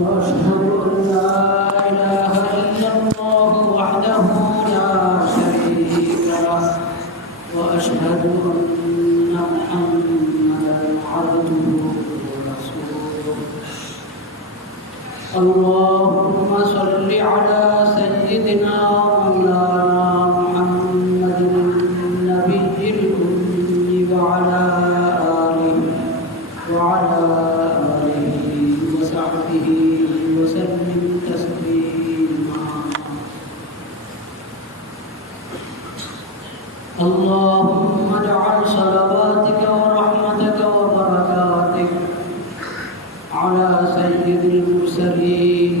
وأشهد أن لا إله إلا الله وحده لا شريك له وأشهد أن محمدا عبده ورسوله اللهم صل على سيدنا مولانا محمد النبي الأمي وعلى آله وصحبه وسلم تسليما اللهم اجعل صلواتك ورحمتك وبركاتك على سيد المرسلين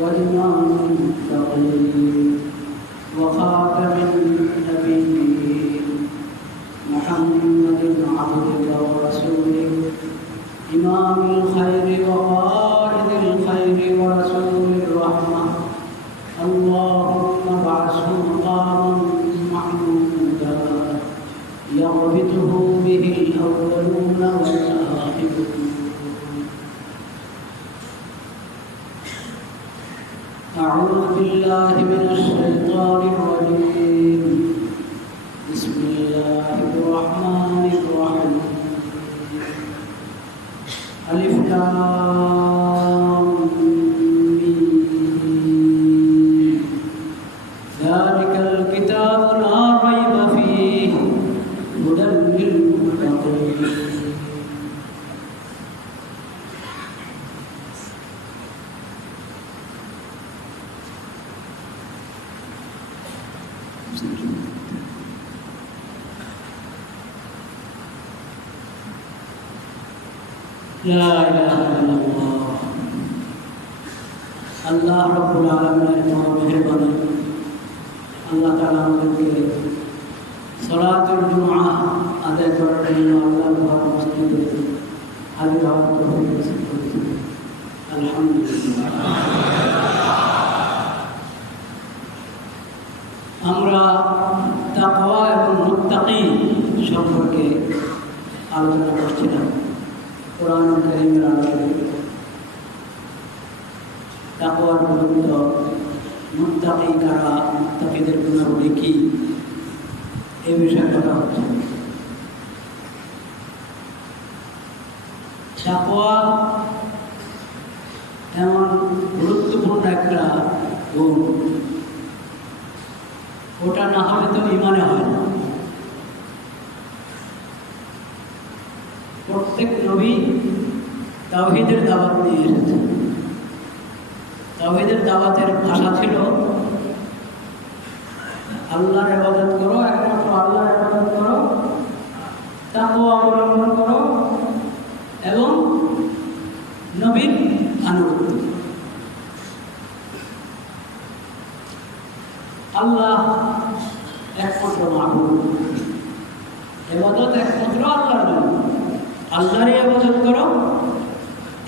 وإمام المتقين وخاتم النبيين محمد عبدك ورسولك إمام الخير وقائد الخير ورسول الرحمة اللهم ابعثه مقاما محمودا يغبطه به الأولون والآخرون أعوذ بالله من الشيطان الرجيم بسم الله الرحمن الرحيم ألف لام ميم ذلك الكتاب لا ريب فيه هدى للمتقين لا إله إلا الله আল্লাহ রাব্বুল আলামিনের মেহেরবানি আল্লাহ তাআলা আমাদেরকে সালাতুল জুমআ আদায় করার জন্য আল্লাহর মসজিদে হাজির হওয়ার তৌফিক নসিব করেছেন আলহামদুলিল্লাহ। আমরা তাকওয়া এবং মুত্তাকি সম্পর্কে আলোচনা করছিলাম কোরআন কারীমের আলোকে তাকওয়ার গুরুত্ব, মুত্তাকি কারা, মুত্তাকিদের গুণাবলী কি, এই বিষয়ে কথা হচ্ছে। তাকওয়া এমন গুরুত্বপূর্ণ একটা গুণ, ওটা না হলে তো ইমানে হয় না। প্রত্যেক নবী তাওহীদের দাওয়াত নিয়ে এসেছে। তাওহীদের দাওয়াতের ভাষা ছিল আল্লাহর ইবাদত করো, একমাত্র আল্লাহর ইবাদত করো, তাকওয়া অবলম্বন করো এবং নবীর আনুগত্য। আল্লাহ একমাত্র মাবুদ, ইবাদত একমাত্র আল্লাহর জন্য, আল্লাহরই ইবাদত করো,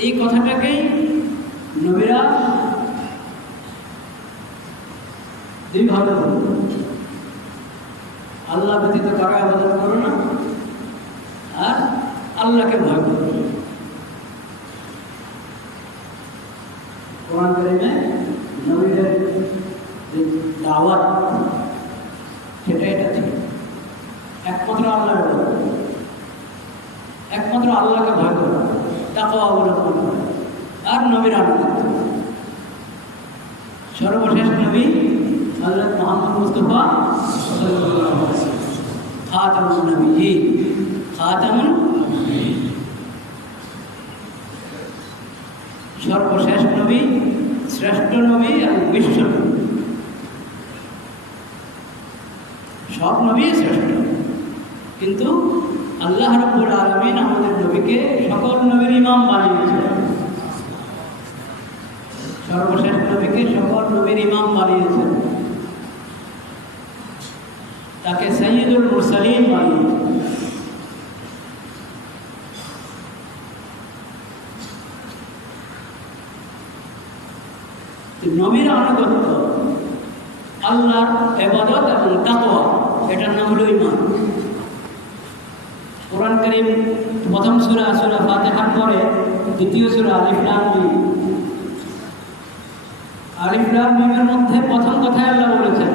এই কথাটাকেই নবীরা দুইভাবে বলতো। আল্লাহ ব্যতীত কারো ইবাদত করো না আর আল্লাহকে ভয় করো। কোরআন কারীমে নবীদের যে দাওয়াত সেটা এটা ছিল একমাত্র আল্লাহর ইবাদত, একমাত্র আল্লাহকে ভয় করা, তাকওয়া অবলম্বন করা আর নবীর আনুগত্য। সর্বশেষ নবী হযরত মুহাম্মদ মুস্তাফা সাল্লাল্লাহু আলাইহি ওয়াসাল্লাম, খাতামুন নবিয়্যিন, খাতামুন নবিয়্যিন, সর্বশেষ নবী, শ্রেষ্ঠ নবী আর বিশ্ব নবী। সব নবী শ্রেষ্ঠ, কিন্তু আল্লাহ রাব্বুল আলামিন আমাদের নবীকে সকল নবীর ইমাম বানিয়েছেন। সর্বশেষ নবীকে সকল নবীর ইমাম বানিয়েছেন, তাকে সাইয়্যিদুল মুরসালিন বানিয়েছেন। নবীর আনুগত্য, আল্লাহর ইবাদত এবং তাকওয়া, এটার নাম হলো ঈমান। কোরআন কারীম প্রথম সূরা সূরা ফাতিহার পরে দ্বিতীয় সূরা আলিফ লাম মিম আলিফ লাম মিমের মধ্যে প্রথম কথাই আল্লাহ বলেছেন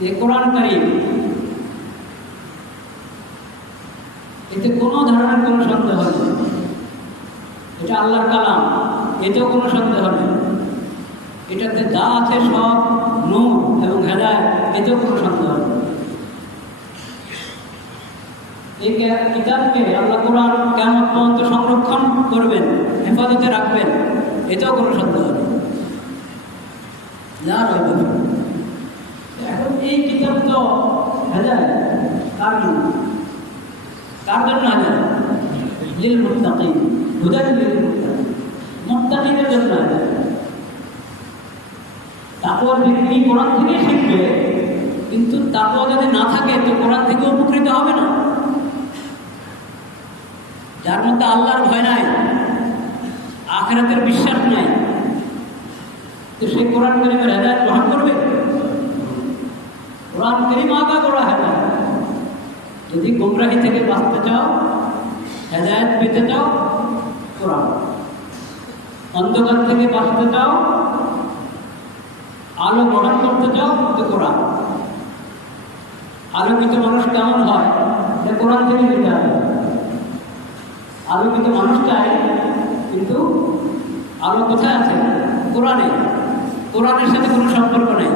যে কোরআন কারীম, এতে কোনো ধরনের কোনো সন্দেহ নেই। এটা আল্লাহর কালাম, এতেও কোনো সন্দেহ নেই। এটাতে যা আছে সব নূর এবং হেদায়েত, এতেও কোনো সন্দেহ নেই। এই কিতাবকে আল্লাহ কোরআন কিয়ামত পর্যন্ত সংরক্ষণ করবেন, হেফাজতে রাখবেন, এতেও কোনো সন্দেহ নেই। এখন এই কিতাব তো হেদায়েত কার জন্য? কার জন্য হেদায়েত? লিল মুত্তাকিন, হুদাল লিল মুত্তাকিন, মুত্তাকিনের জন্য হেদায়েত। তাকওয়া ব্যক্তি কোরআন থেকে শিখবে, কিন্তু তাকওয়া যদি না থাকে তো কোরআন থেকে উপকৃত হবে না। যার মধ্যে আল্লাহর ভয় নাই, আখিরাতের বিশ্বাস নাই, তো সে কোরআন কারীমের হেদায়েত গ্রহণ করবে? কোরআন কারীম আগা করা হেদায়েত। যদি গোমরাহি থেকে বাঁচতে চাও, হেদায়েত পেতে চাও, কোরআন। অন্ধকার থেকে বাঁচতে চাও, আলো গ্রহণ করতে চাও, তো কোরআন। আলোকিত মানুষ কেমন হয়, এটা কোরআন থেকে দিতে হবে। আলোকিত মানুষ চাই, কিন্তু আলো কোথায় আছে? কোরআনে। কোরআনের সাথে কোনো সম্পর্ক নেই,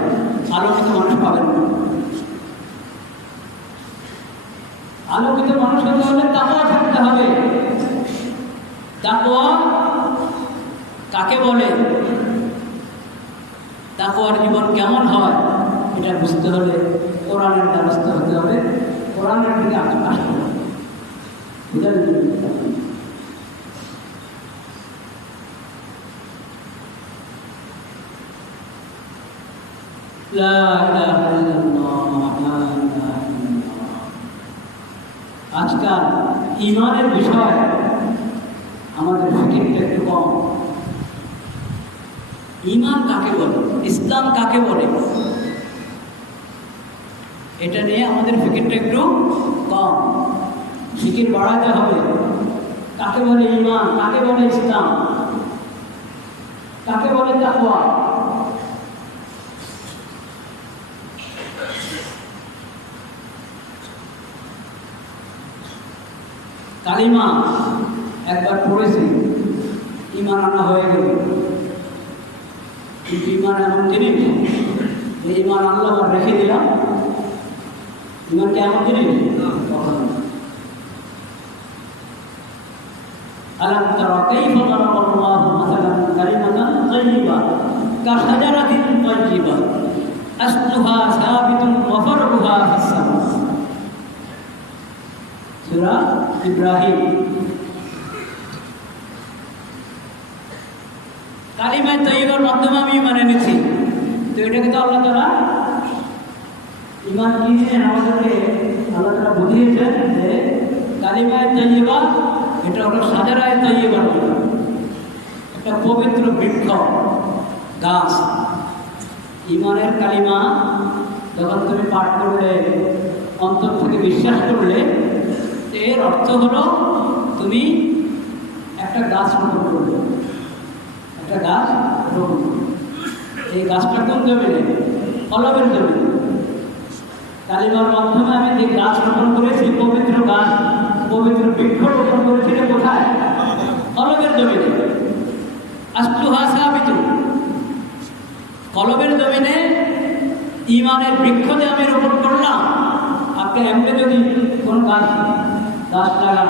আলোকিত মানুষ পাবেন না। আলোকিত মানুষ হতে হলে তাকওয়া থাকতে হবে। তাকওয়া কাকে বলে, তাকওয়ার জীবন কেমন হয়, এটা বুঝতে হলে কোরআনের দ্বারস্থ হতে হবে, কোরআনের দিকে আসতে হবে। আজকাল ঈমানের বিষয় আমাদের ফিকিরটা একটু কম। ঈমান কাকে বলে, ইসলাম কাকে বলে, এটা নিয়ে আমাদের ফিকিরটা একটু কম। ফিকির বাড়াতে হবে। কাকে বলে ঈমান, কাকে বলে ইসলাম, কাকে বলে তাকওয়া। কালিমা একবার পড়েছি, ঈমান আনা হয়ে গেল। কিন্তু ঈমান এমন জিনিস যে ঈমান আল্লাহ রেখে দিলাম, ঈমান কেমন জিনিস? আলাম তারা কাইফা দারাবাল্লাহু মাসালান কালিমাতান তাইয়্যিবা কাশাজারাতিন তাইয়্যিবা আসলুহা সাবিতুন ওয়া ফারউহা ফিস-সামা। সূরা ইব্রাহিম। কালিমা তাইয়্যিবার মাধ্যমে আমি ঈমান এনেছি, তো এটাকে তো আল্লাহ তাআলা ঈমান কি দিলেন আমাদেরকে? আল্লাহ তাআলা বুঝিয়েছেন যে কালিমা তাইয়্যিবা এটা হলো সাজারায়ে তাইয়্যিবার মতো একটা পবিত্র বৃক্ষ, গাছ। ঈমানের কালিমা যখন তুমি পাঠ করলে, অন্তর থেকে বিশ্বাস করলে, এর অর্থ হলো তুমি একটা গাছ রোপণ করবে, একটা গাছ রোপণ করবে। এই গাছটা কোন জমিনে? কলবের জমিনে। কালিমার মাধ্যমে আমি যে গাছ রোপণ করেছি, পবিত্র গাছ, পবিত্র বৃক্ষ রোপণ করেছি, কোথায়? কলবের জমিনে। আসলুহা সাবিতুন, কলবের জমিনে ঈমানের বৃক্ষ যে আমি রোপণ করলাম। আপনি এমনি যদি কোনো গাছ লাগান,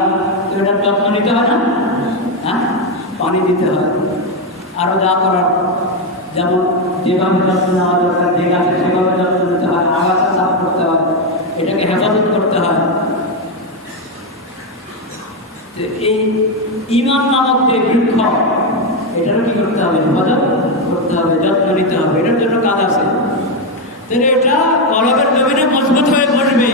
তো এটার যত্ন নিতে হয় না? হ্যাঁ, পানি দিতে হয়, আরও যা করার, যেমন যেভাবে যত্ন নেওয়া দরকার, যে গাছে সেভাবে যত্ন নিতে হয়, আগাছা সাফ করতে হয়, এটাকে হেফাজত করতে হয়। তো এই ঈমান নামক যে বৃক্ষ, এটারও কি করতে হবে? হেফাজত করতে হবে, যত্ন নিতে হবে, এটার জন্য কাজ আছে। তাহলে এটা কলবের জমিনে মজবুত হয়ে বসবে।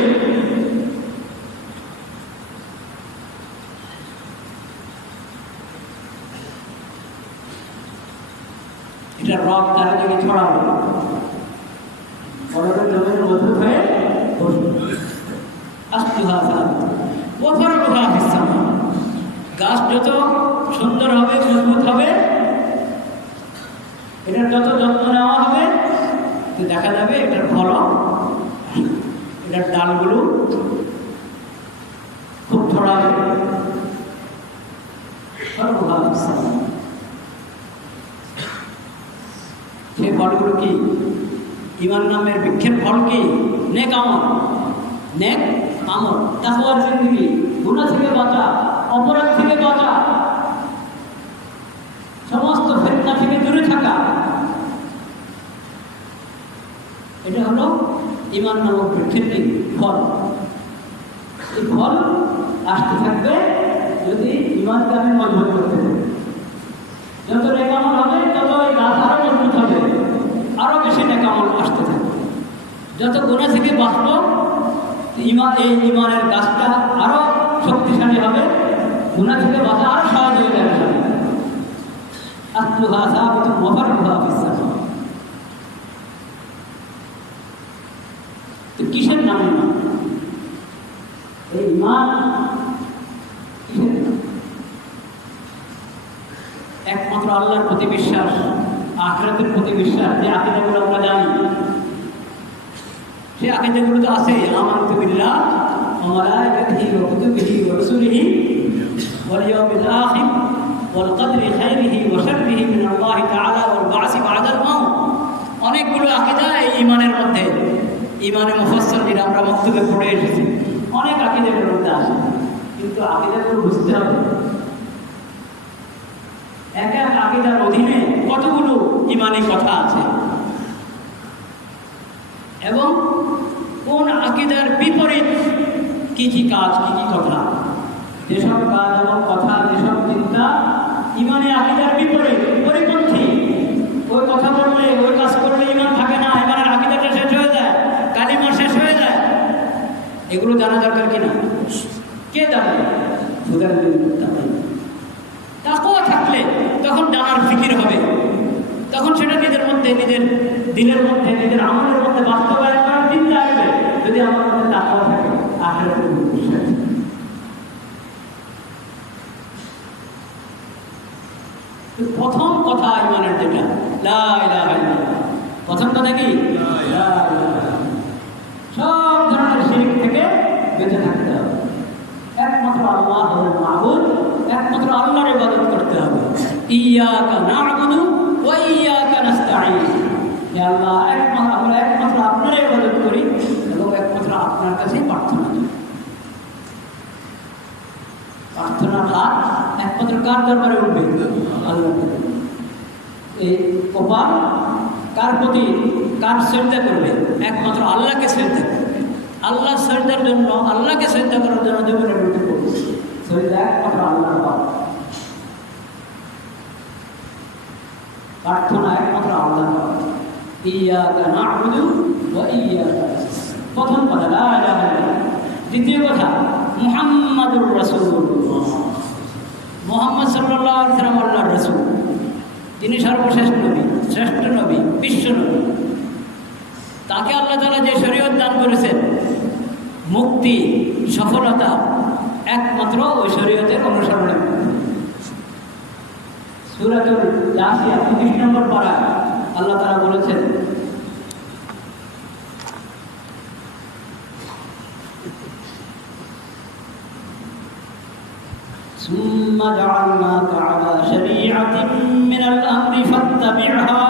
এটা রব চারিদিকে ছড়াবে, কলবের জমিনে মজবুত হয়ে বসবে। আসলুহা সাবিতুন ওয়া ফারউহা ফিস-সামা। গাছ যত সুন্দর হবে, মজবুত হবে, দেখা যাবে এটার ফল, এটার ডালগুলো খুব ছড়াবে। সেই ফলগুলো কি? ঈমান নামের বৃক্ষের ফল কি? নেক আমল, নেক আমল, তাকওয়ার জিন্দেগি, গুনাহ থেকে বাঁচা, অপরাধ থেকে বাঁচা, সমস্ত ফিতনা থেকে দূরে থাকা। এটা হলো ঈমান নামক বৃক্ষের ফল। এই ফল আসতে থাকবে যদি ঈমানকে আমি মজবুত করতে থাকি। যত নেক আমল হবে তত এই গাছ আরো মজবুত হবে, আরো বেশি নেক আমল আসতে থাকবে। যত গুনাহ থেকে বাঁচব এই ঈমানের গাছটা আরো শক্তিশালী হবে, গুনাহ থেকে বাঁচা আরো সহজ হয়ে যাবে। আসলুহা সাবিতুন ওয়া ফারউহা ফিস সামা। তো কিসের নাম ঈমান? এই ঈমান কিসের নাম? একমাত্র আল্লাহর প্রতি বিশ্বাস, আখিরাতের প্রতি বিশ্বাস, যে আকীদাগুলো আমরা জানি, সেই আকীদাগুলো তো আছে। আমানতু বিল্লাহ ওয়া মালাইকাতিহি ওয়া কুতুবিহি ওয়া রাসূলিহি ওয়াল ইয়াউমিল আখির ওয়াল কদরি খাইরিহি ওয়া শাররিহি মিন আল্লাহি তাআলা ওয়াল বা'সি বা'দাল মাউত। অনেকগুলো আকীদা এই ঈমানের মধ্যে, ঈমানে মুফাসসাল যেটা আমরা মক্তবে পড়ে এসেছি, অনেক আকীদার মধ্যে আছে। কিন্তু আকীদাগুলো বুঝতে হবে এক এক আকীদার অধীনে কতগুলো ঈমানি কথা আছে এবং কোন আকীদার বিপরীত কি কি কাজ, কি কি কথা। যেসব কাজ এবং কথা, যেসব চিন্তা ঈমানি আকীদার বিপরীত, পরিপন্থী, ওই কথা বললে, ওই কাজ করলে ঈমান থাকে না, ঈমানের আকীদাটা শেষ হয়ে যায়, কালিমা শেষ হয়ে যায়। এগুলো জানা দরকার কিনা? কে জানে? তাকওয়া থাকলে তখন জানার ফিকির হবে, তখন সেটা নিজের মধ্যে, নিজের দিলের মধ্যে, নিজের আমলের মধ্যে বাস্তবায়ন করার চিন্তা আসবে। যদি আমার মধ্যে তাকওয়া থাকে, আখিরাতের উপর বিশ্বাস। প্রথম কথা ঈমানের যেটা লা ইলাহা ইল্লাল্লাহ, প্রথম কথা কি? লা ইলাহা ইল্লাল্লাহ। সব ধরনের শিরক থেকে বেঁচে থাকতে হবে। একমাত্র আল্লাহ হলেন মাবুদ, একমাত্র আল্লাহর ইবাদত করতে হবে। ইয়্যাকা না'বুদু ওয়া ইয়্যাকা নাস্তাঈন। হে আল্লাহ, আমরা একমাত্র আপনারই ইবাদত করি এবং একমাত্র আপনার কাছেই প্রার্থনা করি। প্রার্থনার হাত একমাত্র কার দরবারে উঠবে? আল্লাহর দরবারে। এই কপাল কার প্রতি, কার সিজদা করবে? একমাত্র আল্লাহকে সিজদা করবে। আল্লাহ সিজদার জন্য, আল্লাহকে সিজদা করার জন্য জমিনে উঠে পড়বে। সিজদা একমাত্র আল্লাহর পাওয়া, প্রার্থনা একমাত্র আল্লাহর পাওয়া। ইয়্যাকা না'বুদু ওয়া ইয়্যাকা নাস্তাঈন। প্রথম কথা লা ইলাহা ইল্লাল্লাহ। দ্বিতীয় কথা মুহাম্মাদুর রাসূলুল্লাহ। মুহাম্মদ সাল্লাল্লাহু আলাইহি ওয়াসাল্লাম আল্লাহর রাসূল, তিনি সর্বশ্রেষ্ঠ নবী, শ্রেষ্ঠ নবী, বিশ্ব নবী। তাকে আল্লাহ তাআলা যে শরীয়ত দান করেছেন, মুক্তি, সফলতা একমাত্র ওই শরীয়তের অনুসরণে। সূরাতুল জাসিয়া ৩৫ নম্বর পারা আল্লাহ তাআলা বলেছেন, ثم جعلناك على شريعة من الأمر فاتبعها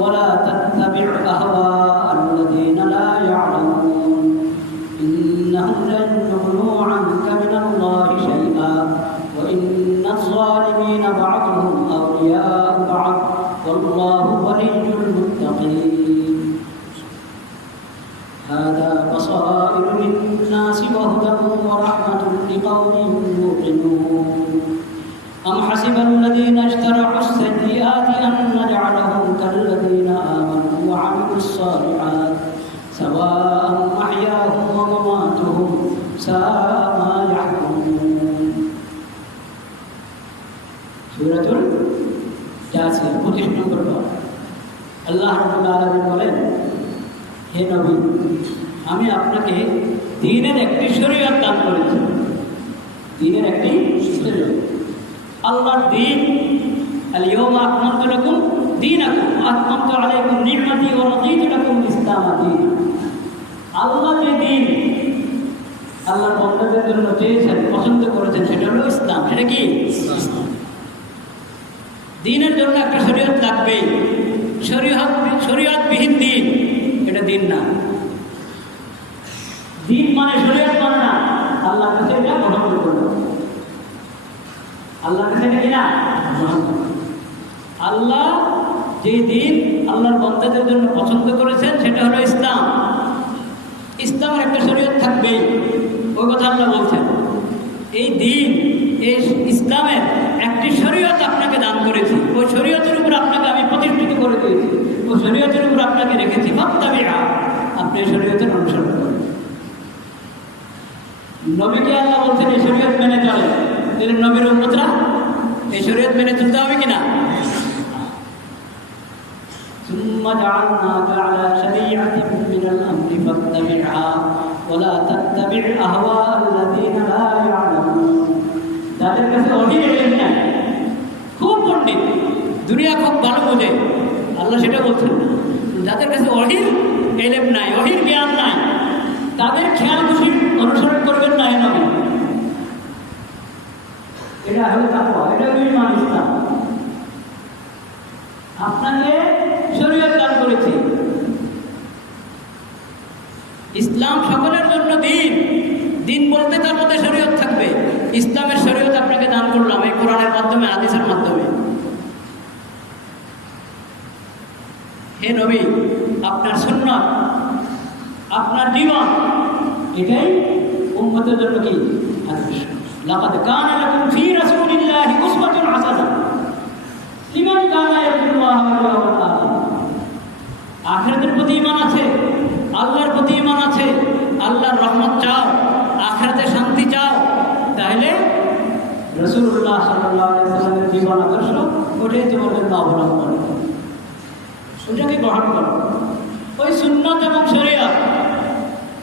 ولا تتبع أهواء الذين لا يعلمون إنهم لن يغنوا عنك من الله شيئا وإن الظالمين بعضهم أولياء بعض والله ولي المتقين. هذا بصائر للناس وهدى ورحمة لقوم يوقنون. أم حسب الذين اجترحوا السيئات أن نجعلهم كالذين آمنوا وعملوا الصالحات سواء محياهم ومماتهم ساء ما يحكمون. سورة الجاثية 25 নম্বর পারা। আল্লাহ রাব্বুল আলামিন বলেন, হে নবী, আমি আপনাকে দ্বীনের একটি শরীয়ত দান করেছি। দ্বীনের একটি শরীয়ত, আল্লাহর দ্বীন। আল ইয়াওমা আকমালতু লাকুম দীনাকুম আতমামতু আলাইকুম নি'মাতি ওয়া রাদিতু লাকুম ইসলাম দীনা। আল্লাহ যে দিন আল্লাহর বান্দাদের জন্য চেয়েছেন, পছন্দ করেছেন, সেটা হলো ইসলাম। সেটা কি? দিনের জন্য একটা শরীয়ত লাগবেই। শরীয়তবিহীন দিন এটা দিন না। দিন মানে শরীয়ত মানে না। আল্লাহর কাছে এটা গ্রহণ করল। আল্লাহর কাছে এটা কিনা গ্রহণ করল। আল্লাহ যে দিন আল্লাহর বান্দাদের জন্য পছন্দ করেছেন সেটা হলো ইসলাম। ইসলামের একটা শরীয়ত থাকবেই, ওই কথা আল্লাহ বলছেন। এই দিন, এই ইসলামের একটি শরীয়ত আপনাকে দান করেছি, ওই শরীয়তের উপর আপনাকে আমি প্রতিষ্ঠিত করে দিয়েছি, ওই শরীয়তের উপর আপনাকে রেখেছি। ফাত্তাবি'হা, আপনি এই শরীয়তের অনুসরণ করেন। নবীকে আল্লাহ বলছেন এই শরীয়ত মেনে চলেন, তাহলে নবীর উম্মতরা এই শরীয়ত মেনে চলতে হবে কিনা? ثم جعلناك على شريعة من الأمر فاتبعها ولا تتبع أهواء الذين لا يعلمون। যাদের কাছে ওহী এলেন না, খুব পণ্ডিত, দুনিয়া খুব ভালো বোঝে, আল্লাহ সেটা বলছেন। যাদের কাছে ওহীর এলেম নাই, ওহীর জ্ঞান নাই, তাদের খেয়াল খুশি অনুসরণ করবেন না। এই নবী, এটা হলো তাকওয়া, এটা হলো ঈমান ইসলাম। আপনাকে শরীয়ত দান করেছি। ইসলাম সকলের জন্য দিন। দিন বলতে তার মধ্যে শরীয়ত থাকবে। ইসলামের শরীয়ত আপনাকে দান করলাম এই কোরআনের মাধ্যমে, হাদিসের মাধ্যমে। হে নবী, আপনার সুন্নাত, আপনার জীবন, এটাই উম্মতের জন্য কি আদর্শ। লাকাদ কানা লাকুম ফী রাসূলিল্লাহি উসওয়াতুন হাসানাহ লিমান কানা ইয়ারজুল্লাহ ওয়াল ইয়াওমাল আখির। আখিরাতের প্রতি ঈমান আছে, আল্লাহর প্রতি ঈমান আছে, আল্লাহর রহমত চাও, আখিরাতে শান্তি চাও, তাহলে রাসূলুল্লাহ সাল্লাল্লাহু আলাইহি ওয়াসাল্লামের জীবন আদর্শ ওটাই তোমার জন্য অবলম্বন, ওটাকে গ্রহণ করো। ওই সুন্নাত এবং শরীয়ত,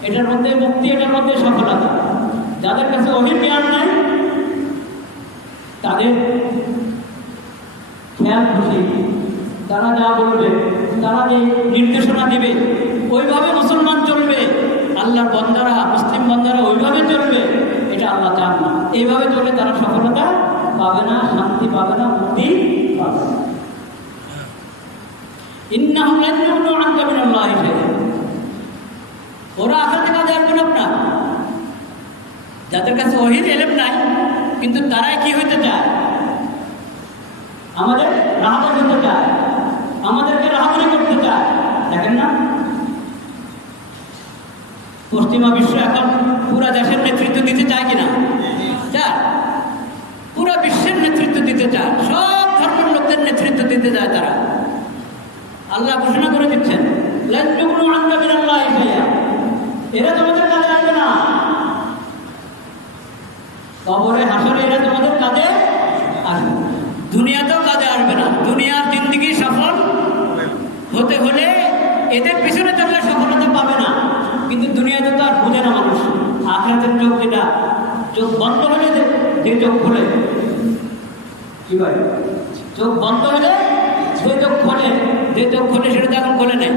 এটার মধ্যে মুক্তি, এটার মধ্যে সফলতা। যাদের কাছে ওহীর জ্ঞান নাই, তাদের খেয়াল খুশি, তারা যা বলবে, তারা যে নির্দেশনা দিবে, ওইভাবে মুসলমান চলবে। আল্লাহর বান্দারা, মুসলিম বান্দারা ওইভাবে চলবে, এটা আল্লাহ চান না। এইভাবে চলে তারা সফলতা পাবে না, শান্তি পাবে না, মুক্তি পাবে না। ইন্নাহুম লান ইউগনু আনকা মিনাল্লাহি শাইআ। ওরা আখিরাতে কাজে আসবে না আপনার। যাদের কাছে ওহীর ইলম নাই, কিন্তু তারাই কি হইতে চায়? আমাদের রাহবার হতে চায়, আমাদেরকে রাহবারি করতে চায়। দেখেন না, পশ্চিমা বিশ্ব এখন পুরা দেশের নেতৃত্ব দিতে চায় কিনা? চায়। পুরা বিশ্বের নেতৃত্ব দিতে চায়, সব ধর্মের লোকদের নেতৃত্ব দিতে চায় তারা। আল্লাহ ঘোষণা করে দিচ্ছেন, লান ইউগনু আনকা মিনাল্লাহি শাইআ। এরা তোমাদের কাজে আসবে না। কবরে হাসরে এরা তোমাদের কাজে আসবে, দুনিয়াতেও কাজে আসবে না। দুনিয়ার জিন্দেগি সফল হতে হলে এদের পিছনে চললে সফলতা পাবে না। কিন্তু দুনিয়াতে তো আর বোঝে না মানুষ। আখিরাতের চোখ, যেটা চোখ বন্ধ হলে যে চোখ খোলে, কি ভাই, চোখ বন্ধ হলে যে চোখ খোলে, যে চোখ খোলে সেটা তো এখন খোলে নেই।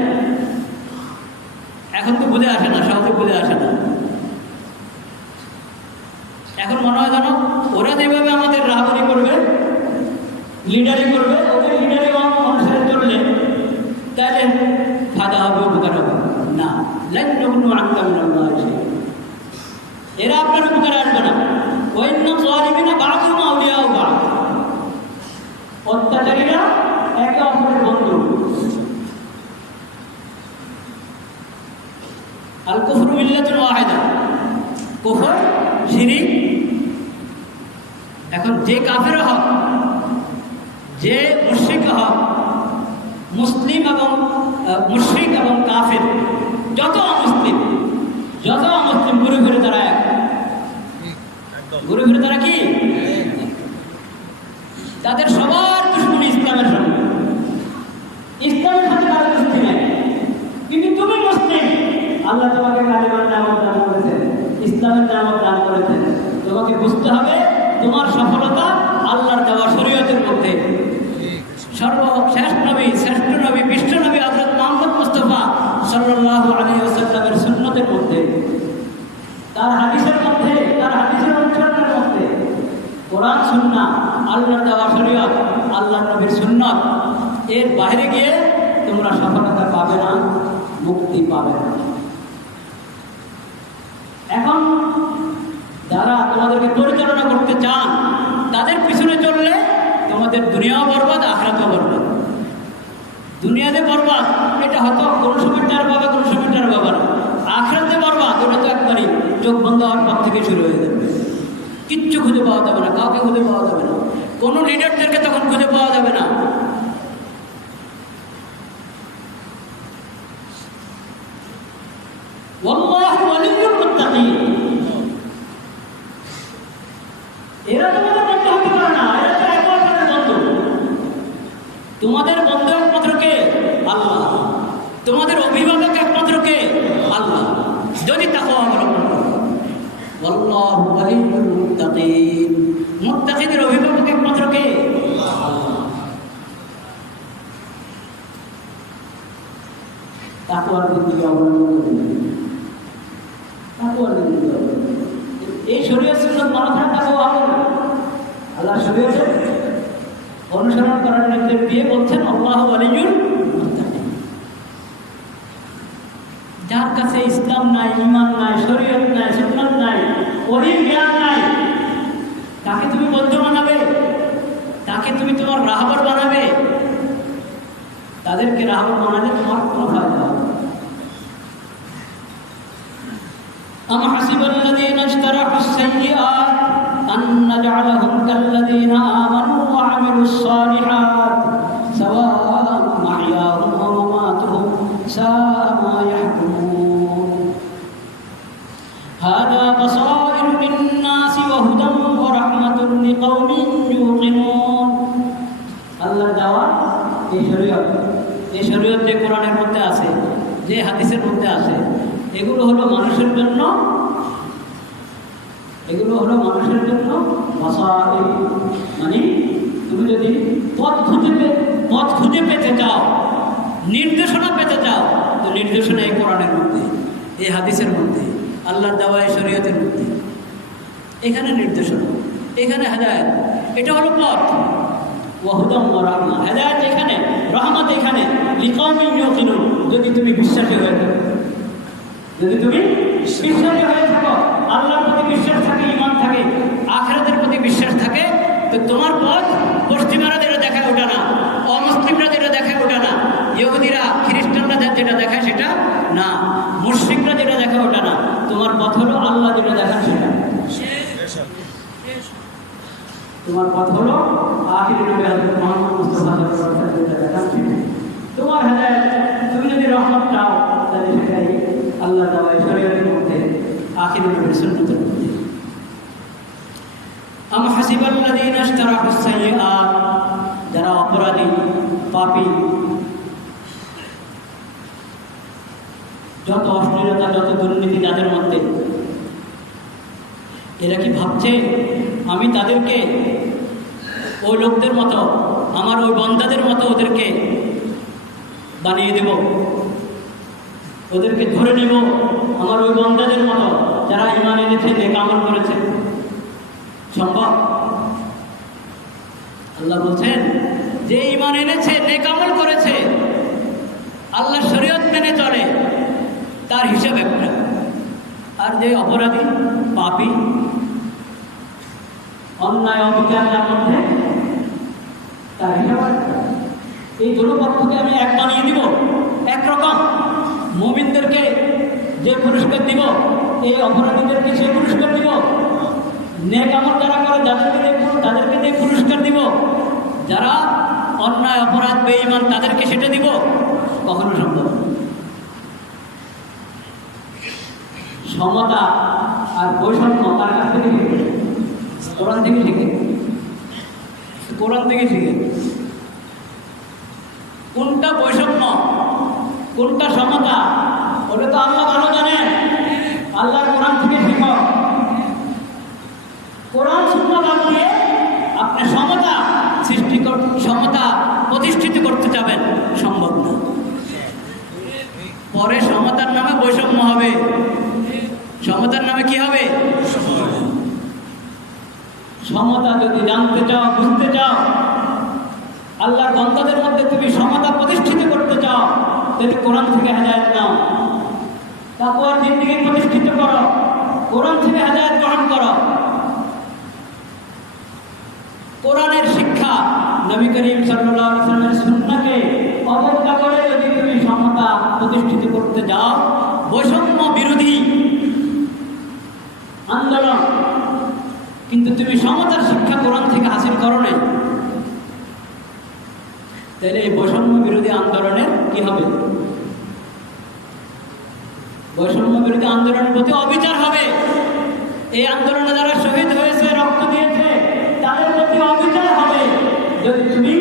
এখন তো বুঝে আসে না, সহজে বুঝে আসে না। এখন মনে হয় জানো, ওরা যেভাবে আমাদের রাহবারি করবে, লিডারি করবে, ওদের লিডারি অনুসারে চললে তাহলে ফায়দা হবে, উপকার হবে না। লান ইউগনু আনকা মিনাল্লাহি শাইআ। এরা আপনার উপকারে আসবে না। ওয়া ইন্না যালিমিনা বা'দুহুম আউলিয়াউ বা'দ। অত্যাচারীরা একে অপরের বন্ধু। আল কুফরু মিল্লাতুন ওয়াহিদা। কুফর, শিরক। এখন যে কাফের হক, যে মুশরিক হক, মুসলিম এবং মুশরিক এবং কাফের, যত অমুসলিম ঘুরে ঘুরে তারা এক, ঘুরে ঘুরে তারা কি, তাদের সবার দুশমনী ইসলামের সঙ্গে। ইসলামের সাথে কারো দুষ্টি নেই। কিন্তু তুমি মুসলিম, আল্লাহ তোমাকে কালিমার নিয়ামত দান করেছেন, ইসলামের নিয়ামত দান করেছেন। তোমাকে বুঝতে হবে তোমার সফলতা আল্লাহর দেওয়া শরীয়তের মধ্যে। সর্বশেষ নবী এর বাইরে গিয়ে তোমরা সফলতা পাবে না, মুক্তি পাবে না। এখন যারা তোমাদেরকে পরিচালনা করতে চান তাদের পিছনে চললে তোমাদের দুনিয়াও বরবাদ, আখিরাতও বরবাদ। দুনিয়াতে বরবাদ, এটা হয়তো কোন সময় টের পাবে, কোন সময় টের পাবে না। আখিরাতে বরবাদ, ওটা তো একবারই চোখ বন্ধ হওয়ার পর থেকে শুরু হয়ে যাবে। কিচ্ছু খুঁজে পাওয়া যাবে না, কাউকে খুঁজে পাওয়া যাবে না, কোনো লিডারদেরকে তখন খুঁজে পাওয়া যাবে না। ওয়াল্লাহু ওয়ালিয়্যুল মুত্তাকিন। এরা তোমাদের বন্ধু হতে পারে না, এরা তো একমাত্র বন্ধু। তোমাদের বন্ধু একমাত্র কে? আল্লাহ। তোমাদের অভিভাবক একমাত্র কে? আল্লাহ, যদি তাকওয়া অবলম্বন করো। ওয়াল্লাহু ওয়ালিয়্যুল মুত্তাকিন। মুত্তাকিদের অভিভাবক একমাত্র কে? আল্লাহ। তাকওয়ার দিকে অবলম্বন করবে, তাকওয়ার দিকে অবলম্বন। এই শরীয়ত সুন্নাত মানা ছাড়া তাকওয়া হবে না। আল্লাহ শরীয়তে অনুসরণ করার নির্দেশ দিয়ে বলছেন আল্লাহু ওয়ালিয়্যুল মুত্তাকিন। যার কাছে ইসলাম নাই, ঈমান নাই, শরীয়ত নাই, সুন্নাত নাই, ওলির জ্ঞান নাই, তাকে তুমি বন্ধু বানাবে? তাকে তুমি তোমার রাহবার বানাবে? তাদেরকে রাহবার বানালে তোমার কোনো ফায়দা হবে না। আম হাসিবাল্লাযীনা ইজতারাহুস সাইয়্যাত আন নাজআলাহুম কাল্লাযীনা আমানু ওয়া আমিলুস সালিহাত সাওয়াআন মাহইয়াহুম ওয়া মামাতুহুম সাআ মা ইয়াহকুমুন। হাযা বাসাইরু লিন-নাসি ওয়া হুদান ওয়া রাহমাতুন লিকাওমিন ইউকিনুন। আল্লাহর দাওয়াত এই শরীয়ত, এই শরীয়ত যে কোরআনের মধ্যে আছে, যে হাদিসের মধ্যে আছে, এগুলো হলো মানুষের জন্য, এগুলো হলো মানুষের জন্য বাসাইর। মানে তুমি যদি পথ খুঁজে পেতে চাও, নির্দেশনা পেতে চাও, তো নির্দেশনা এই কোরআনের মধ্যে, এই হাদিসের মধ্যে, আল্লাহর দেওয়া এই শরীয়তের মধ্যে। এখানে নির্দেশনা, এখানে হেদায়েত, এটা হলো পথ। ওয়া হুদাম ওয়া রাহমা, হেদায়েত এখানে, রহমত এখানে। লিকাওমিন ইউকিনুন, যদি তুমি বিশ্বাসী হয়ে থাকো, যদি তুমি বিশ্বাসী হয়ে থাকো, আল্লাহর প্রতি বিশ্বাস থাকে, ঈমান থাকে, আখিরাতের প্রতি বিশ্বাস থাকে, তো তোমার পথ পশ্চিমারা যেটা দেখায় ওটা না, অমুসলিমরা যেটা দেখায় ওটা না, ইহুদিরা খ্রিস্টানরা যেটা দেখায় সেটা না, মুশরিকরা যেটা দেখায় ওটা না। তোমার পথ হলো আল্লাহ যেটা দেখান সেটা। তোমার পথ হলো আখির নবী হযরত মুহাম্মদ মুস্তাফা সাল্লাল্লাহু আলাইহি ওয়াসাল্লাম যেটা দেখান সেটা। তোমার হেদায়েত, তুমি যদি রহমত চাও তাহলে সেটাই আল্লাহ দেওয়া এই শরীয়তের মধ্যে, আখির নবীর সুন্নাতের মধ্যে। আম হাসিবাল্লাযীনা ইজতারাহুস সাইয়্যাত, যারা অপরাধী, পাপী, যত অশ্লীলতা, যত দুর্নীতি যাদের মধ্যে, এরা কি ভাবছে আমি তাদেরকে ওই লোকদের মতো, আমার ওই বান্দাদের মতো ওদেরকে বানিয়ে দেব, ওদেরকে ধরে নিব আমার ওই বান্দাদের মতো যারা ঈমান এনেছে, নেক আমল করেছে? সম্ভব? আল্লাহ বলছেন যে ঈমান এনেছে, নেক আমল করেছে, আল্লাহর শরীয়ত মেনে চলে, তার হিসাব একটা। আর যে অপরাধী, পাপী, অন্যায় অবিচার যার মধ্যে, তার হিসাব একটা। এই দুটো পক্ষকে আমি এক বানিয়ে দিব, একরকম। মুমিনদেরকে যে পুরস্কার দিব, এই অপরাধীদেরকে সেই পুরস্কার দিব। নেক আমল যারা করে তাদেরকে দিয়ে পুরস্কার দিব, যারা অন্যায় অপরাধ বেঈমান তাদেরকে সেটা দিব? কখনো সম্ভব না। সমতা আর বৈষম্য তার কাছ থেকে শিখে, কোরআন থেকে শিখে, কোরআন থেকে শিখে। কোনটা বৈষম্য, কোনটা সমতা, ওটা তো আল্লাহ ভালো জানেন। আল্লাহর কোরআন থেকে শিখো। কোরআন সুন্নাহ বাদ দিয়ে আপনি সমতা সমতা প্রতিষ্ঠিত করতে যাবেন, সম্ভব না। পরে সমতার নামে বৈষম্য হবে, সমতার নামে কি হবে? সমতা যদি জানতে চাও, বুঝতে চাও, আল্লাহর বান্দাদের মধ্যে তুমি সমতা প্রতিষ্ঠিত করতে চাও, যদি কোরআন থেকে হেদায়েত নাও। তাকওয়ার জিন্দেগি প্রতিষ্ঠিত করো, কোরআন থেকে হেদায়েত গ্রহণ করো। কোরআনের শিক্ষা, নবী করিম সাল্লাল্লাহু আলাইহি ওয়াসাল্লামের সুন্নাহকে অবজ্ঞা করে যদি তুমি সমতা প্রতিষ্ঠিত করতে যাও, বৈষম্য বিরোধী আন্দোলন, কিন্তু তুমি সমতার শিক্ষা কোরআন থেকে হাসিল করো নাই, তাহলে এই বৈষম্য বিরোধী আন্দোলনের কি হবে? বৈষম্য বিরোধী আন্দোলনের প্রতি অবিচার হবে। এই আন্দোলনে যারা শহীদ হয়েছে, রক্ত দিয়েছে, তাদের প্রতি অবিচার হবে যদি তুমি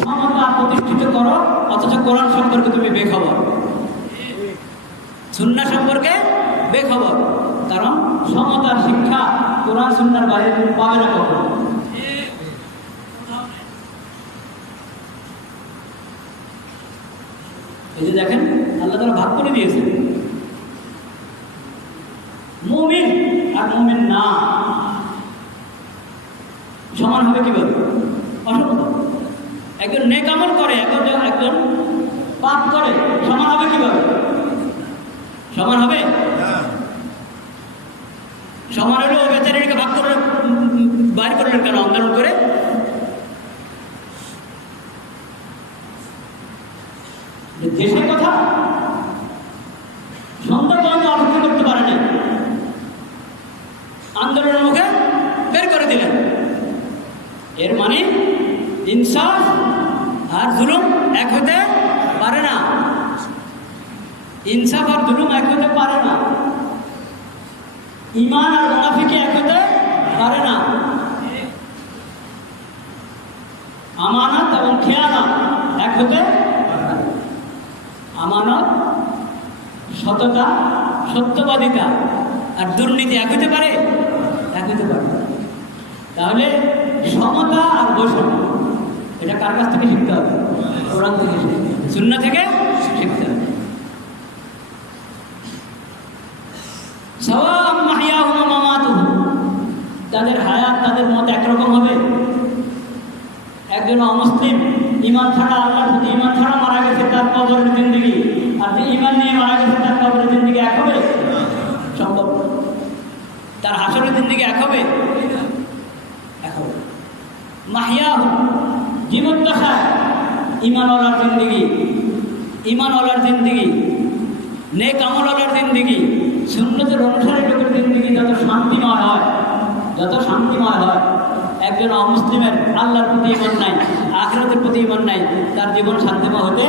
সমতা প্রতিষ্ঠিত করো অথচ কোরআন সম্পর্কে তুমি বেখবর, সুন্নাহ সম্পর্কে বেখবর। কারণ সমতার শিক্ষা কোরআন সুন্নাহর বাইরে তুমি পাবে না কখনো। এই যে দেখেন, আল্লাহ তাআলা ভাগ করে দিয়েছেন মুমিন আর মুমিন না সমান হবে কিভাবে? অসম্ভব। একজন নেক আমল করে, একজন পাপ করে, সমান হবে কিভাবে? সমান হবে? সমান হলে ও বেচারিকে ভাগ করে বাইর করলেন কেন আন্দোলন করে? দেশের কথা সন্ধ্যা পর্যন্ত অপেক্ষা করতে পারে না, আন্দোলনের মুখে বের করে দিলেন। এর মানে ইনসাফ আর জুলুম এক হতে পারে না। ইনসাফ আর জুলুম এক হতে পারে না। ঈমান আর মুনাফিকি এক হতে পারে না। আমানত এবং খেয়ানত এক হতে পারে না। আমানত, সততা, সত্যবাদিতা আর দুর্নীতি এক হতে পারে? এক হতে পারে। তাহলে সমতা আর বৈষম্য এটা কার কাছ থেকে শিখতে হবে? কোরআন থেকে, সুন্নাহ থেকে শিখতে হবে। সাওয়া'আন মাহইয়াহুম ওয়া মামাতুহুম, তাদের হায়াত, তাদের মত একরকম হবে। একজন অমুসলিম ঈমান ছাড়া, আল্লাহর প্রতি ঈমান ছাড়া মারা গেছে, তার কবরের জিন্দেগি আর যে ঈমান নিয়ে মারা গেছে তার কবরের জিন্দেগি এক হবে? সম্ভব। তার হাসরের জিন্দেগি এক হবে? এক হবে। মাহইয়াহুম, জীবদ্দশায় ঈমানওয়ালার জিন্দেগি, ঈমানওয়ালার জিন্দেগি, নেক আমলওয়ালার জিন্দেগি, সুন্নতের অনুসারী লোকের জিন্দেগি যত শান্তিময় হয়, যত শান্তিময় হয়, একজন অমুসলিমের আল্লাহর প্রতি ঈমান নাই, আখিরাতের প্রতি ঈমান নাই, তার জীবন শান্তিময় হতে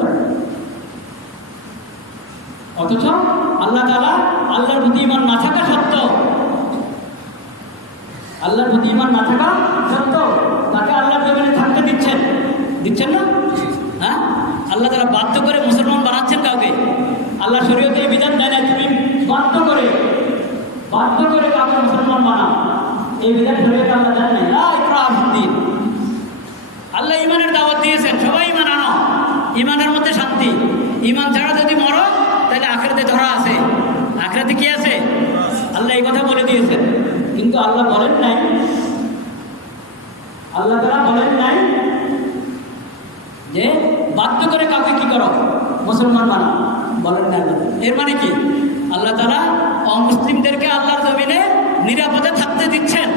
পারে। অথচ আল্লাহ তাআলা আল্লাহর প্রতি ঈমান না থাকা সত্ত্বেও, আল্লাহর প্রতি ঈমান না থাকা সত্ত্বেও তাকে আল্লাহর জমিনে থাকতে দিচ্ছেন না? হ্যাঁ, আল্লাহ তাআলা বাধ্য করে মুসলমান বানাচ্ছেন কাউকে। আল্লাহ শরীয়তে এই বিধান দেয় না তুমি বাধ্য করে কাউকে মুসলমান বানাও, এই বিধান শরীয়তে আল্লাহ দেন নাই। লা ইকরাহা ফিদ্দীন। আল্লাহ ঈমানের দাওয়াত দিয়েছেন, সবাই ঈমান আনো, ঈমানের মধ্যে শান্তি। ঈমান ছাড়া যদি মরো তাহলে আখিরাতে ধরা আছে। আখিরাতে কি আছে? আল্লাহ এই কথা বলে দিয়েছেন। কিন্তু আল্লাহ বলেন নাই, আল্লাহ তাআলা বলেন নাই যে বাধ্য করে কাউকে কি করো, মুসলমান বানাও, বলেন না। এর মানে কি? আল্লাহ তাআলা অমুসলিমদেরকে আল্লাহর জমিনে নিরাপদে থাকতে দিচ্ছেন,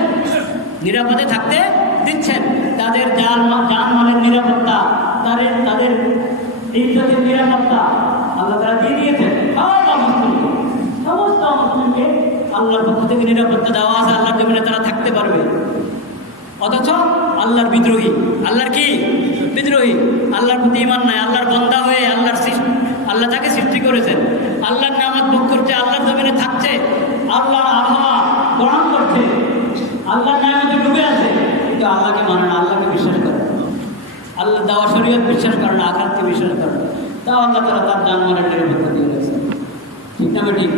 নিরাপদে থাকতে দিচ্ছেন। তাদের জানমালের নিরাপত্তা, তাদের ইজ্জতের নিরাপত্তা আল্লাহ তাআলা দিয়ে দিয়েছেন। সমস্ত মুসলিমকে আল্লাহর পক্ষ থেকে নিরাপত্তা দেওয়া আছে, আল্লাহর জমিনে তারা থাকতে পারবে। অথচ আল্লাহর বিদ্রোহী, আল্লাহর কি বিদ্রোহী, আল্লাহর প্রতি ঈমান নাই, আল্লাহর বান্দা হয়ে আল্লাহ তাকে সৃষ্টি করেছেন, আল্লাহর নিয়ামত ভোগ করছে, আল্লাহর জমিনে থাকছে, আল্লাহর আবহাওয়া গ্রহণ করছে, আল্লাহর নিয়ামতে ডুবে আছে, কিন্তু আল্লাহকে মানে না, আল্লাহকে বিশ্বাস করে, আল্লাহ দেওয়া শরীয়ত বিশ্বাস করে না, আখিরাতকে বিশ্বাস করে না। তাও আল্লাহ তাআলা তার জানমালের নিরাপত্তা দিয়ে গেছে। ঠিক না ঠিক?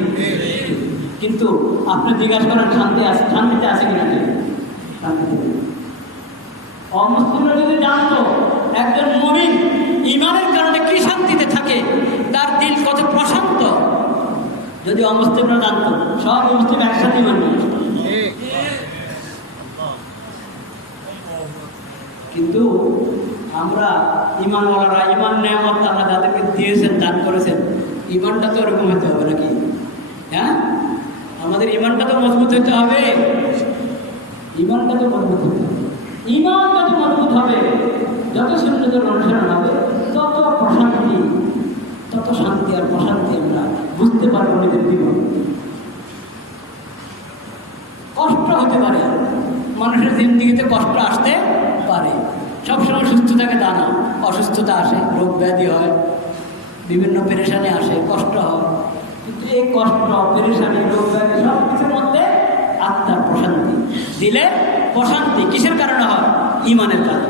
কিন্তু আপনি জিজ্ঞাসা করেন শান্তিতে আছে কিনা? শান্তিতে। অমুসলিমরা যদি জানতো একজন মুমিন ঈমানের কারণে কি শান্তিতে থাকে, তার দিল কত প্রশান্ত, যদি অমুসলিমরা জানতো, সব মুসলিম একসাথে ঈমান নিয়ে আসতো। কিন্তু আমরা ইমানওয়ালারা, ইমান নেয়ামত আল্লাহ যাদেরকে দিয়েছেন, দান করেছেন, ইমানটা তো ওরকম হতে হবে নাকি? হ্যাঁ, আমাদের ইমানটা তো মজবুত হতে হবে। ইমানটা তো মজবুত হতে হবে। ইমান যত মজবুত হবে, যত সুন্নতের অনুসরণ হবে, তত প্রশান্তি, তত শান্তি আর প্রশান্তি আমরা বুঝতে পারবো নিজের জীবন। কষ্ট হতে পারে, মানুষের জিন্দিগিতে কষ্ট আসতে পারে। সবসময় সুস্থ থাকে তা না, অসুস্থতা আসে, রোগ ব্যাধি হয়, বিভিন্ন পেরেশানি আসে, কষ্ট হয়। কিন্তু এই কষ্ট, পেরেশানি, রোগ ব্যাধি সব কিছুর মধ্যে আত্মার প্রশান্তি দিলে, প্রশান্তি কিসের কারণে হয়? ইমানের কারণে।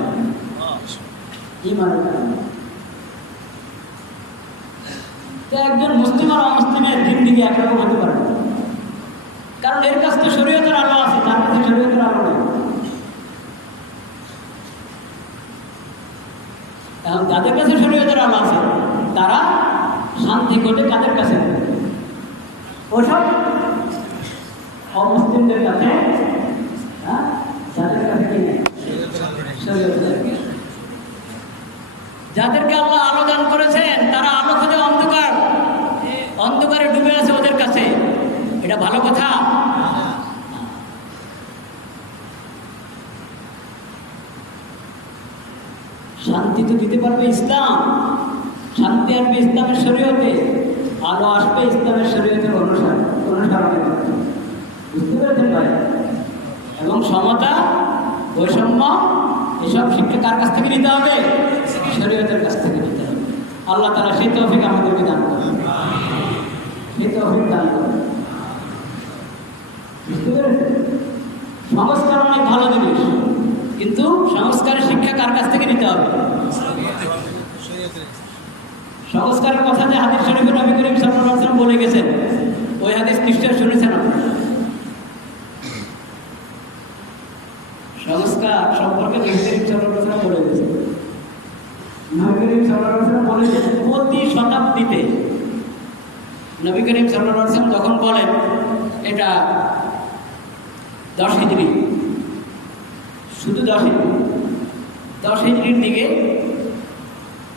ইমানের কারণে। তো একজন মুসলিম আর অমুসলিমের জিন্দিগি একরকম হতে পারে না, কারণ এর কাছে তো শরীয়তের আলো আছে, তার কাছে শরীয়তের আলো নেই। যাদের কাছে শরীয়তের আলো আছে তারা শান্তি করতে কাদের কাছে? ওসব অমুসলিমদের কাছে। যাদের কাছে কি নেই? যাদেরকে আল্লাহ আলো দান করেছেন তারা আলো খুঁজে অন্ধকারে ডুবে আছে ওদের কাছে। এটা ভালো কথা? শান্তি তো দিতে পারবে ইসলাম, শান্তি আসবে ইসলামের শরীয়তে, আলো আসবে ইসলামের শরীয়তের অনুসরণে। বুঝতে পেরেছেন ভাই? এবং সমতা, বৈষম্য, এসব শিক্ষা কার কাছ থেকে নিতে হবে? শরীয়তের কাছ থেকে নিতে হবে। আল্লাহ তাআলা সেই তৌফিক আমাদেরকে দান করেন, সেই তৌফিক দান করেন। বুঝতে পেরেছেন? সংস্কার অনেক ভালো জিনিস, কিন্তু সংস্কারের শিক্ষা কার কাছ থেকে নিতে হবে? সংস্কারের কথা যে হাদিস শরীফে নবী করিম সাল্লাল্লাহু আলাইহি ওয়াসাল্লাম বলে গেছেন, ওই হাদিস নিশ্চয় শুনেছেন আপনারা। সংস্কার সম্পর্কে নবী করিম সাল্লাল্লাহু আলাইহি ওয়াসাল্লাম বলে গেছেন। নবী করিম সাল্লাল্লাহু আলাইহি ওয়াসাল্লাম বলেছেন, প্রতি শতাব্দীতে নবী করিম সাল্লাল্লাহু আলাইহি ওয়াসাল্লাম যখন বলেন, এটা 10 হিজরি, শুধু 10 হিজরির দিকে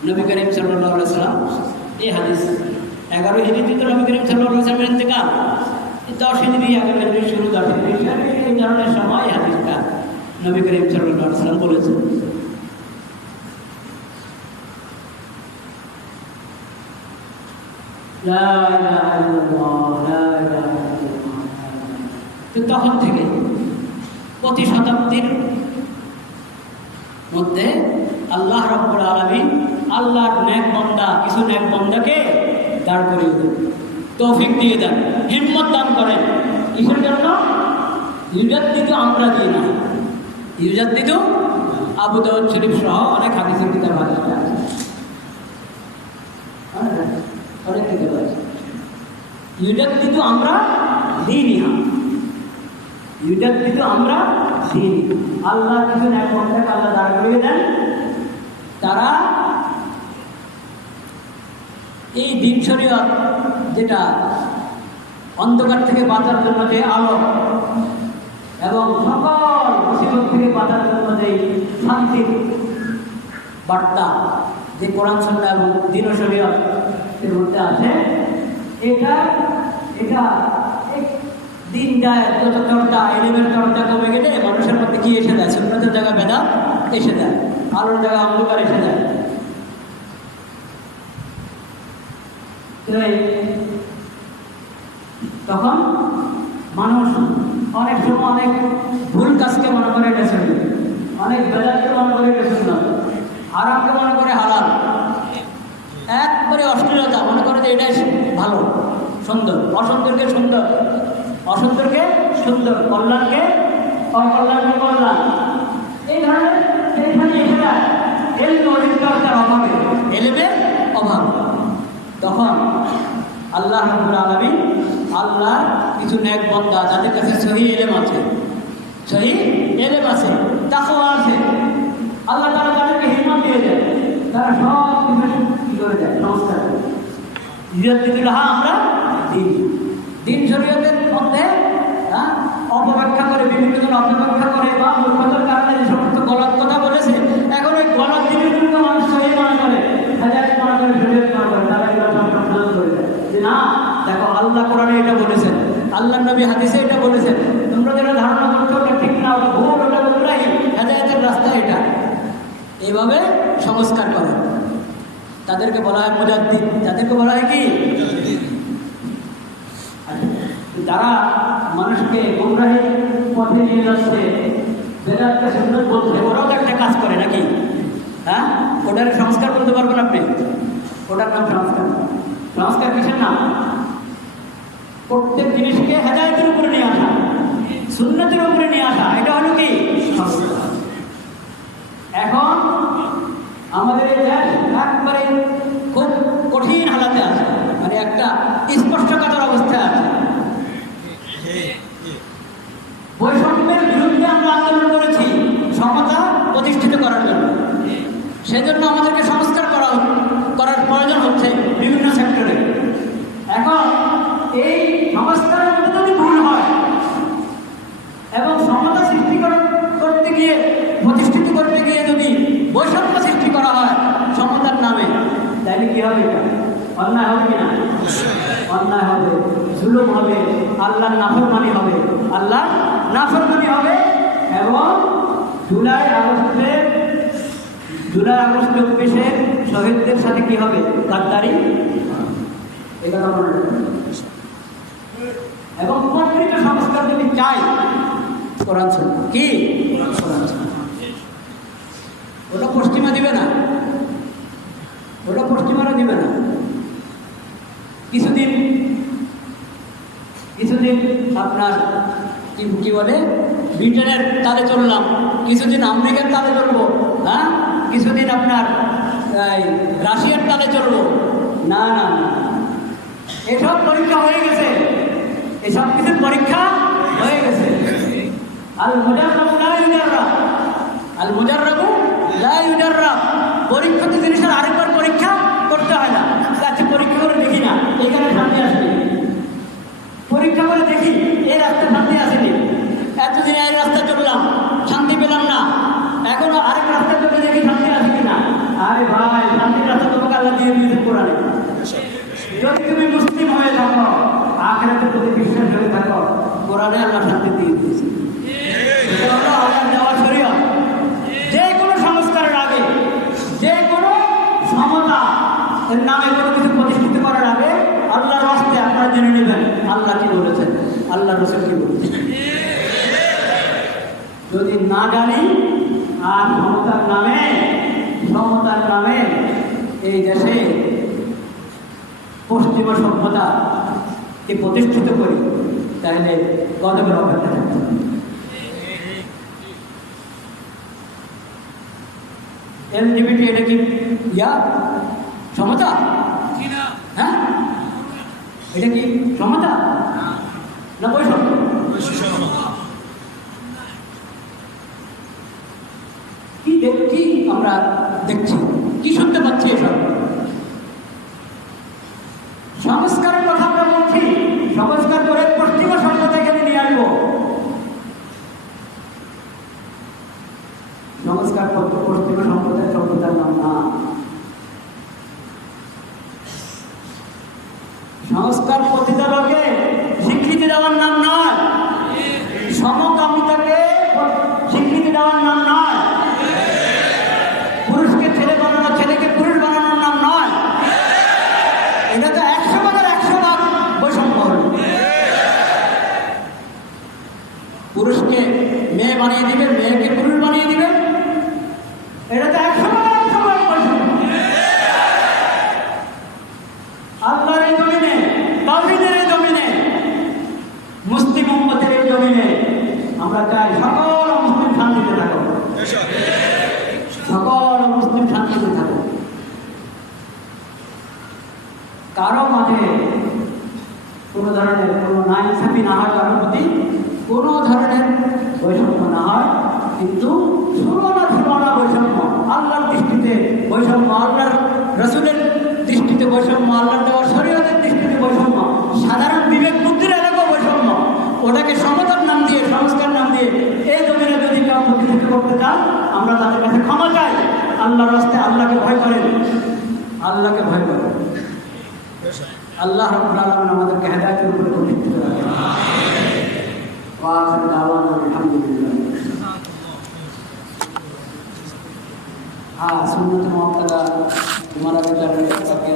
নবী করিম সাল্লাল্লাহু আলাইহি ওয়াসাল্লাম এই হাদিস, 11 হিজরিতে তো নবী করিম সাল্লাল্লাহু আলাইহি ওয়াসাল্লামের ইন্তেকাল, 10 হিজরি, 11 হিজরি শুরু, 10 হিজরি এই ধরনের সময় এই হাদিসটা নবী করিম সাল্লাল্লাহু আলাইহি ওয়াসাল্লাম বলেছেন। লা ইলাহা ইল্লাল্লাহ, লা ইলাহা ইল্লাল্লাহ। তো তখন থেকে প্রতি শতাব্দীর মধ্যে আল্লাহ রাব্বুল আলামিন আল্লাহর নেক বান্দা, কিছু নেক বান্দাকে দাঁড় করিয়ে দেন, তৌফিক দিয়ে দেন, হিম্মত দান করেন। কিসের জন্য? ইউজাদ্দিদু আমরা দিই না, ইউজাদ্দিদু আবু দাউদ শরীফ সহ অনেক হাদিসের কিতাব আছে, অনেক কিতাব আছে। ইউজাদ্দিদু আমরা দিই না, ইউজাদ্দিদু আমরা দিই। আল্লাহ কিছু নেক বান্দাকে আল্লাহ দাঁড় করিয়ে দেন, তারা এই দিন শরীয়ত, যেটা অন্ধকার থেকে বাঁচার জন্য যে আলো এবং সকল মুসিবত থেকে বাঁচার জন্য যে শান্তির বার্তা, যে কোরআন সুন্নাহ এবং দিন ও শরীয়ত এর মধ্যে আছে, এটা দিন যায় যত চর্চা, ইলমের চর্চা কমে গেলে মানুষের মধ্যে কি এসে দেয়? সুন্নতের জায়গায় বেদাত এসে দেয়, আলোর জায়গায় অন্ধকার এসে দেয়। তখন মানুষ অনেক সময় অনেক ভুল কাজকে মনে করে এটা শুনি, অনেক বেদাতকে মনে করে এটা সুন্নাত, হারামকে মনে করে হালাল, একবারে অশ্লীলতা মনে করে যে এটাই ভালো, সুন্দর, অসুন্দরকে সুন্দর, অসুন্দরকে সুন্দর, কল্যাণকে অকল্যাণকে কল্যাণ, এই ধরনের চর্চার অভাবে, এলেমের অভাব। তখন আল্লাহ রাব্বুল আলামিন আল্লাহর কিছু নেক বান্দা, যাদের কাছে সহি এলেম আছে, সহি এলেম আছে, তাকওয়া আছে, আল্লাহ তাআলা তাদেরকে হিম্মত দিয়ে দেয়, তারা সব কিছু কি করে দেয়? সংস্কার করে। ইউজাদ্দিদুল আমরা দিন শরীয়তের মধ্যে অপব্যাখ্যা করে, বিভিন্ন জন অপব্যাখ্যা করে বা মূর্খতার কারণে যে সমস্ত গলত কথা বলেছে আল্লাহ কোরআনে এটা বলেছেন, আল্লাহ নবী হাদিসে এটা বলেছেন। তোমরা যারা ধারণা করছো ওটা ঠিক না, ওটা ভুল, ওটা গুমরাহি, হেদায়েতের রাস্তা এটা। এইভাবে সংস্কার করে তাদেরকে বলা হয় মুজাদ্দিদ। তাদেরকে বলা হয় কি? যারা মানুষকে গুমরাহির পথে নিয়ে যাচ্ছে, বেদাতকে সুন্নাত বলছে, ওরাও তো একটা কাজ করে নাকি? হ্যাঁ, ওটার সংস্কার বলতে পারবেন আপনি? ওটার নাম সংস্কার। সংস্কার কিসের নাম? প্রত্যেক জিনিসকে হেদায়েতের উপরে নিয়ে আসা, সুন্নাতের উপরে নিয়ে আসা, এটা হলো কি সংস্কার। এখন আমাদের এই দেশ একবারে খুব কঠিন হালাতে আছে, মানে একটা স্পষ্টকাতর অবস্থায় আছে। বৈষম্যের বিরুদ্ধে আমরা আন্দোলন করেছি সমতা প্রতিষ্ঠিত করার জন্য। সেজন্য আমাদেরকে সংস্কার করার প্রয়োজন হচ্ছে বিভিন্ন সেক্টরে। এখন এই সংস্কারের মধ্যে যদি ভুল হয় এবং সমতা সৃষ্টি করতে গিয়ে, প্রতিষ্ঠিত করতে গিয়ে যদি বৈষম্য সৃষ্টি করা হয় সমতার নামে, তাইলে কি হবে? অন্যায় হবে কিনা? অন্যায় হবে, জুলুম হবে, আল্লাহর নাফরমানি হবে, আল্লাহ নাফরমানি হবে। এবং জুলাই আগস্ট 24-এর শহীদদের সাথে কি হবে? গাদ্দারি। এবং প্রকৃত সংস্কার যদি চাই, কোরআন সুন্নাহ কি? কোরআন সুন্নাহ। ওটা পশ্চিমা দিবে না, ওটা পশ্চিমারা দিবে না। কিছুদিন আপনার কি বলে, ব্রিটেনের তালে চললাম, কিছুদিন আমেরিকার তালে চলবো, হ্যাঁ, কিছুদিন আপনার রাশিয়ার তালে চলবো। না না না, এসব পরীক্ষা হয়ে গেছে, এসব কিছুর পরীক্ষা হয়ে গেছে। আল মুজাররাবু লা ইউজাররাব, আল মুজাররাবু লা ইউজাররাব। পরীক্ষিত জিনিসের আরেকবার পরীক্ষা করতে হয় না। আচ্ছা, পরীক্ষা করে দেখি না এখানে শান্তি আসেনি, পরীক্ষা করে দেখি এই রাস্তা শান্তি আসেনি, এতদিন এক রাস্তা চললাম শান্তি পেলাম না, এখনো আরেক রাস্তা চলে দেখি শান্তি আসে কিনা। আরে ভাই, শান্তির রাস্তা তোমাকে আল্লাহ দিয়ে দিয়েছে কোরআনে। যদি তুমি মুসলিম হয়ে থাকো, আখিরাতের প্রতি বিশ্বাস হয়ে থাকো, কোরআনে আল্লাহ শান্তি দিয়ে দিয়েছে। এটা হলো আল্লাহ দেওয়া শরীয়ত। যে কোনো সংস্কারের আগে, যে কোনো সমতা এর নামে কোনো কিছু প্রতিষ্ঠিত করার আগে আল্লাহর রাস্তে আপনারা জেনে নেবেন আল্লাহ কি বলেছেন, আল্লাহ রাসূল কি বলেছেন। যদি না জানি আর সমতার নামে এই দেশে পশ্চিমা সভ্যতাকে প্রতিষ্ঠিত করি, তাহলে গজবের অপেক্ষা থাকতে হবে। এলজিবিটি এটা কি সমতা? হ্যাঁ, এটা কি সমতা না বৈষম্য? কি আমরা দেখছি, কি শুনতে পাচ্ছি? এসব সংস্কারের কথা আমরা বলছি, সংস্কার করে পশ্চিমা সভ্যতা এখানে নিয়ে আসবো। সংস্কার করতে পশ্চিমা সভ্যতার নাম না। সংস্কার প্রতিটা লোকে স্বীকৃতি দেওয়ার নাম নয়, সমকামিতাকে স্বীকৃতি দেওয়ার নাম নয়, পুরুষকে ছেলে বানানো, ছেলেকে পুরুষ বানানোর নাম নয়। এটা তো 100% বৈষম্য হল। পুরুষকে মেয়ে বানিয়ে দিবে, মেয়েকে পুরুষ বানিয়ে দিবে, এটা তো 100% বৈষম্য। আল্লাহর এই জমিনে, তাওহীদের এই জমিনে, মুসলিম উম্মতের এই জমিনে আমরা চাই সকল মুসলিম শান্তিতে থাকো, সকল মুসলিম শান্তিতে থাকো। কারো মাঝে কোনো ধরনের কোনো নাইনসাফি না হয়, কারোর প্রতি কোনো ধরনের বৈষম্য না হয়। কিন্তু ছোড়না বৈষম্য, আল্লাহর দৃষ্টিতে বৈষম্য, আল্লাহর রাসূলের দৃষ্টিতে বৈষম্য, আল্লাহর দেওয়া শরীয়তের দৃষ্টিতে বৈষম্য, সাধারণ বিবেক বুদ্ধির এলাকাও বৈষম্য, ওটাকে সমতার নাম দিয়ে, সংস্কার নাম দিয়ে এই জমিনে যদি কেউ প্রতিষ্ঠিত করতে চান, আমরা তাদের কাছে ক্ষমা চাই। আল্লাহর রাস্তায় আল্লাহকে ভয় করেন, আল্লাহকে ভয় করেন। আল্লাহ রাব্বুল আলামিন আমাদেরকে হেদায়েতের উপরে প্রতিষ্ঠিত রাখেন। ওয়া আখিরু দাওয়ানা আলহামদুলিল্লাহ। हाँ सुन्नत मुअक्कदा हमारा बेटा बाकी